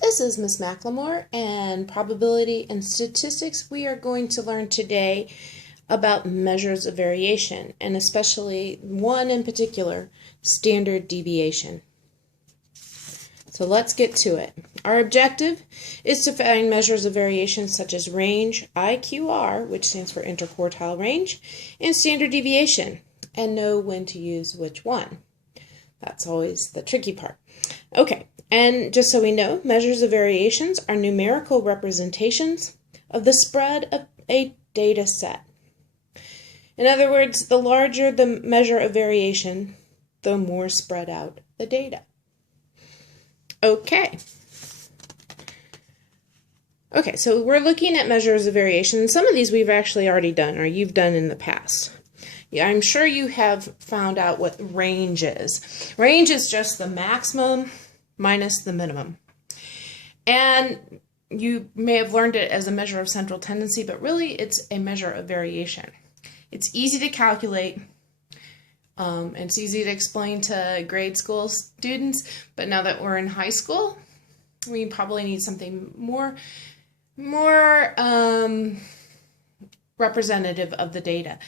This is Miss McLemore, and probability and statistics. We are going to learn today about measures of variation, and especially one in particular, standard deviation. So let's get to it. Our objective is to find measures of variation such as range, IQR, which stands for interquartile range, and standard deviation, and know when to use which one. That's always the tricky part. Okay, and just so we know, measures of variations are numerical representations of the spread of a data set. In other words, the larger the measure of variation, the more spread out the data. Okay, so we're looking at measures of variation, and some of these we've actually already done, or you've done in the past. Yeah, I'm sure you have found out what range is. Range is just the maximum minus the minimum. And you may have learned it as a measure of central tendency, but really it's a measure of variation. It's easy to calculate. It's easy to explain to grade school students, but now that we're in high school, we probably need something more representative of the data,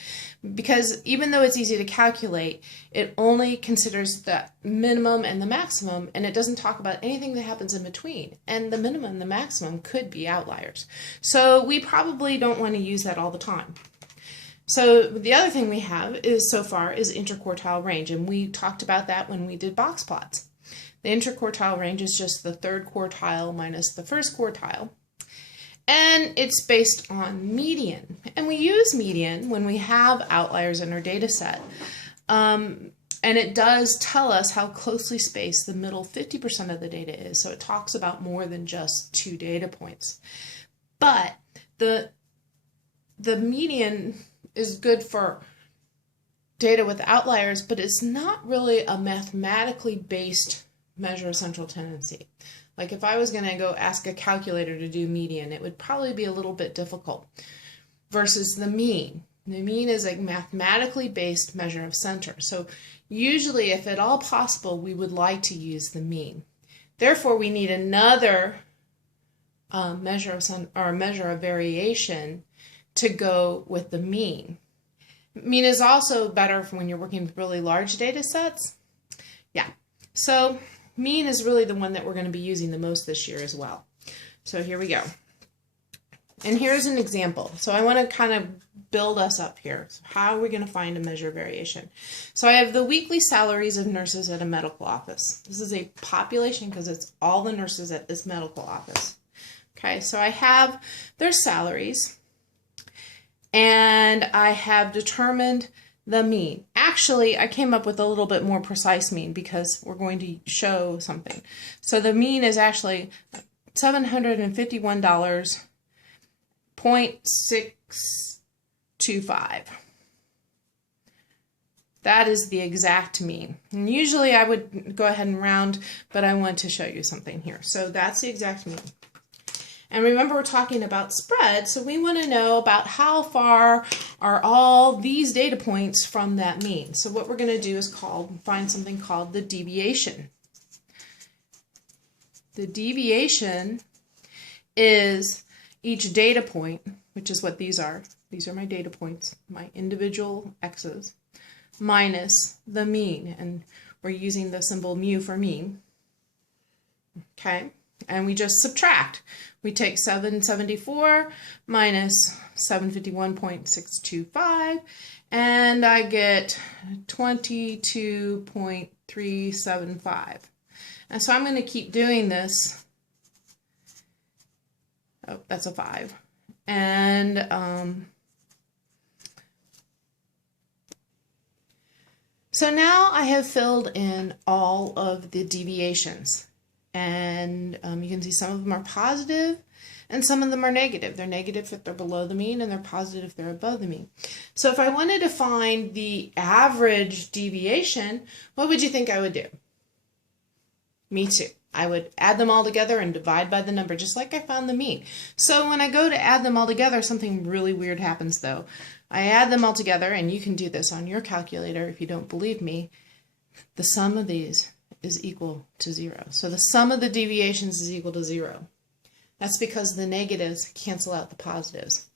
because even though it's easy to calculate, it only considers the minimum and the maximum, and it doesn't talk about anything that happens in between, and the minimum and the maximum could be outliers. So we probably don't want to use that all the time. So the other thing we have is so far is interquartile range, and we talked about that when we did box plots. The interquartile range is just the third quartile minus the first quartile. And it's based on median. And we use median when we have outliers in our data set. And it does tell us how closely spaced the middle 50% of the data is. So it talks about more than just 2 data points. But the median is good for data with outliers, but it's not really a mathematically based measure of central tendency. Like if I was going to go ask a calculator to do median, it would probably be a little bit difficult versus the mean. The mean is a mathematically based measure of center. So usually, if at all possible, we would like to use the mean. Therefore, we need another measure of variation to go with the mean. Mean is also better for when you're working with really large data sets. Yeah. So mean is really the one that we're going to be using the most this year as well. So here we go. And here's an example. So I want to kind of build us up here. So how are we going to find a measure of variation? So I have the weekly salaries of nurses at a medical office. This is a population because it's all the nurses at this medical office. Okay, so I have their salaries, and I have determined the mean. Actually, I came up with a little bit more precise mean because we're going to show something. So the mean is actually $751.625. That is the exact mean. And usually I would go ahead and round, but I want to show you something here. So that's the exact mean. And remember, we're talking about spread, so we want to know about how far are all these data points from that mean. So what we're going to do is find something called the deviation. The deviation is each data point, which is what these are. These are my data points, my individual x's, minus the mean. And we're using the symbol mu for mean. Okay? And we just subtract. We take 774 minus 751.625, and I get 22.375. And so I'm going to keep doing this. Oh, that's a 5. And so now I have filled in all of the deviations. And you can see some of them are positive and some of them are negative. They're negative if they're below the mean, and they're positive if they're above the mean. So if I wanted to find the average deviation, what would you think I would do? Me too. I would add them all together and divide by the number, just like I found the mean. So when I go to add them all together, something really weird happens though. I add them all together, and you can do this on your calculator if you don't believe me. The sum of these is equal to 0. So the sum of the deviations is equal to 0. That's because the negatives cancel out the positives.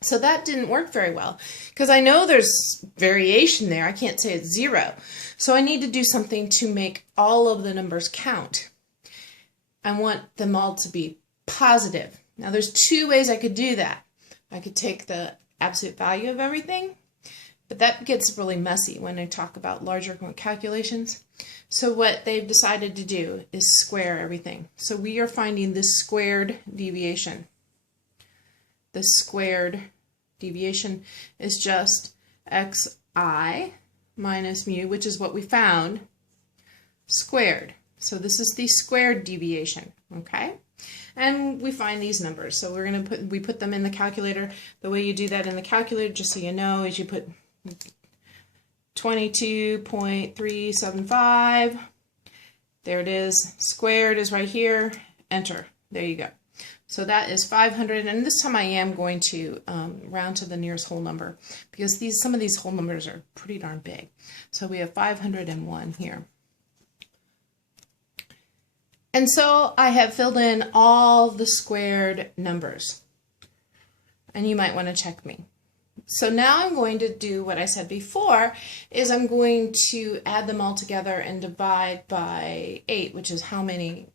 So that didn't work very well because I know there's variation there. I can't say it's 0. So I need to do something to make all of the numbers count. I want them all to be positive. Now there's two ways I could do that. I could take the absolute value of everything, but that gets really messy when I talk about larger calculations. So what they've decided to do is square everything. So we are finding this squared deviation. The squared deviation is just xi minus mu, which is what we found, squared. So this is the squared deviation, okay? And we find these numbers. So we're going to put them in the calculator. The way you do that in the calculator, just so you know, is you put 22.375. There it is. Squared is right here. Enter. There you go. So that is 500, and this time I am going to round to the nearest whole number because some of these whole numbers are pretty darn big. So we have 501 here. And so I have filled in all the squared numbers, and you might want to check me. So now I'm going to do what I said before, is I'm going to add them all together and divide by 8, which is how many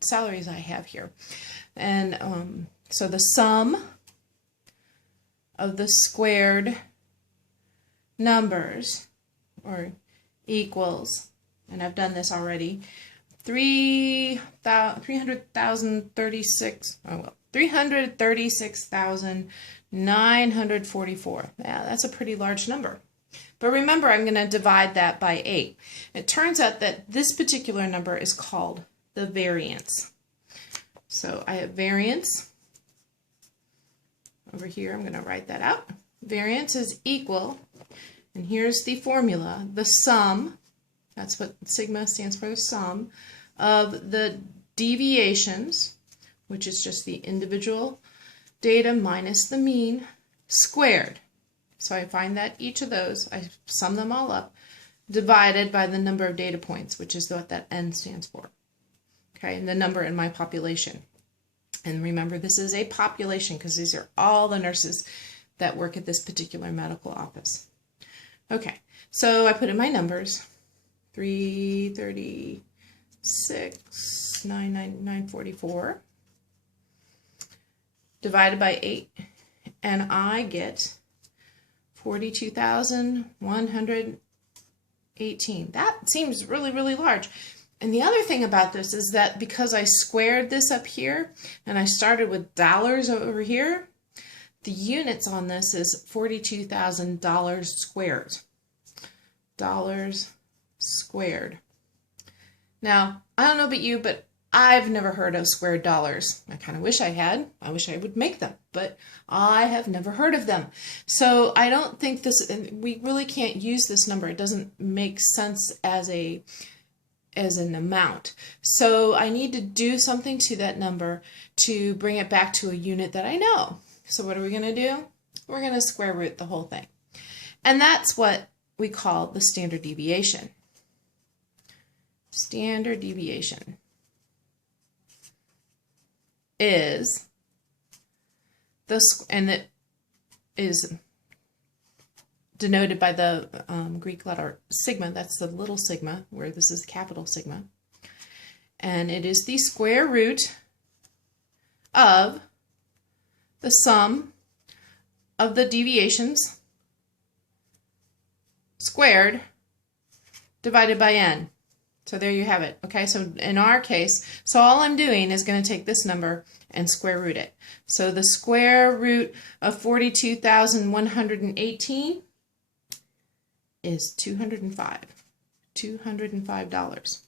salaries I have here. And so the sum of the squared numbers, or equals, and I've done this already, 336,944. Yeah, that's a pretty large number. But remember, I'm going to divide that by 8. It turns out that this particular number is called the variance. So I have variance over here. I'm going to write that out. Variance is equal, and here's the formula, the sum, that's what sigma stands for, the sum of the deviations, which is just the individual data minus the mean, squared. So I find that each of those, I sum them all up, divided by the number of data points, which is what that n stands for. Okay, and the number in my population. And remember, this is a population because these are all the nurses that work at this particular medical office. Okay, so I put in my numbers, 336,944 divided by 8, and I get 42,118. That seems really, really large. And the other thing about this is that because I squared this up here and I started with dollars over here, the units on this is $42,000 squared. Dollars squared. Now, I don't know about you, but I've never heard of squared dollars. I kind of wish I had. I wish I would make them, but I have never heard of them. So I don't think this, we really can't use this number. It doesn't make sense as an amount. So I need to do something to that number to bring it back to a unit that I know. So what are we going to do? We're going to square root the whole thing. And that's what we call the standard deviation. Standard deviation is and it is denoted by the Greek letter sigma. That's the little sigma, where this is capital sigma. And it is the square root of the sum of the deviations squared divided by n. So there you have it. Okay, so in our case, so all I'm doing is going to take this number and square root it. So the square root of 42,118 is $205.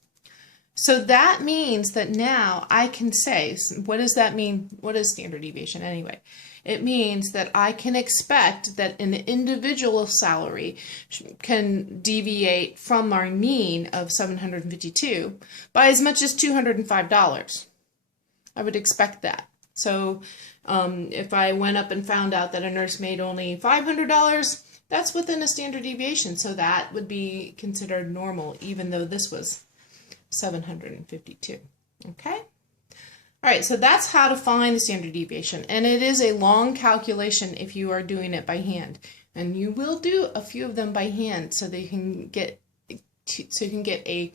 So that means that now I can say, what does that mean? What is standard deviation anyway? It means that I can expect that an individual salary can deviate from our mean of $752 by as much as $205. I would expect that. So if I went up and found out that a nurse made only $500, that's within a standard deviation. So that would be considered normal, even though this was 752. Okay? All right, so that's how to find the standard deviation. And it is a long calculation if you are doing it by hand. And you will do a few of them by hand so that you can get a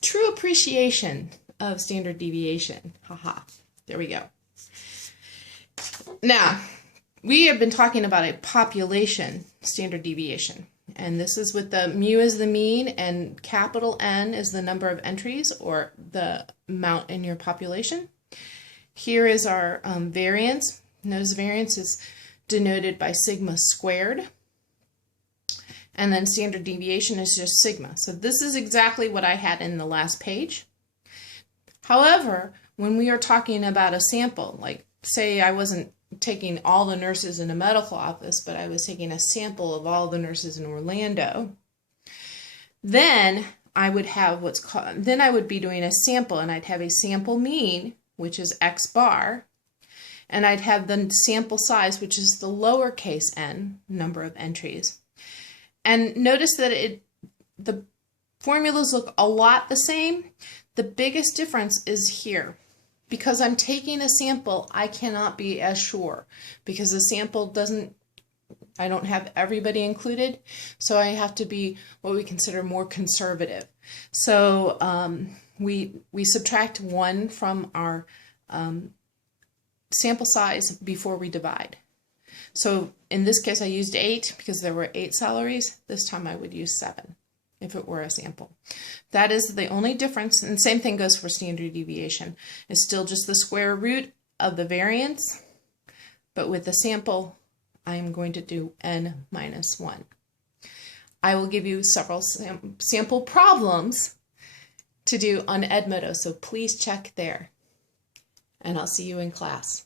true appreciation of standard deviation. Haha. There we go. Now, we have been talking about a population standard deviation. And this is with the mu as the mean and capital N is the number of entries or the amount in your population. Here is our variance. Notice variance is denoted by sigma squared. And then standard deviation is just sigma. So this is exactly what I had in the last page. However, when we are talking about a sample, like say I wasn't taking all the nurses in a medical office, but I was taking a sample of all the nurses in Orlando, then I would have then I would be doing a sample, and I'd have a sample mean, which is x bar, and I'd have the sample size, which is the lowercase n, number of entries. And notice that the formulas look a lot the same. The biggest difference is here. Because I'm taking a sample, I cannot be as sure because the sample I don't have everybody included, so I have to be what we consider more conservative. So we subtract 1 from our sample size before we divide. So in this case I used 8 because there were 8 salaries. This time I would use 7 if it were a sample. That is the only difference, and same thing goes for standard deviation. It's still just the square root of the variance, but with the sample, I am going to do n minus 1. I will give you several sample problems to do on Edmodo, so please check there, and I'll see you in class.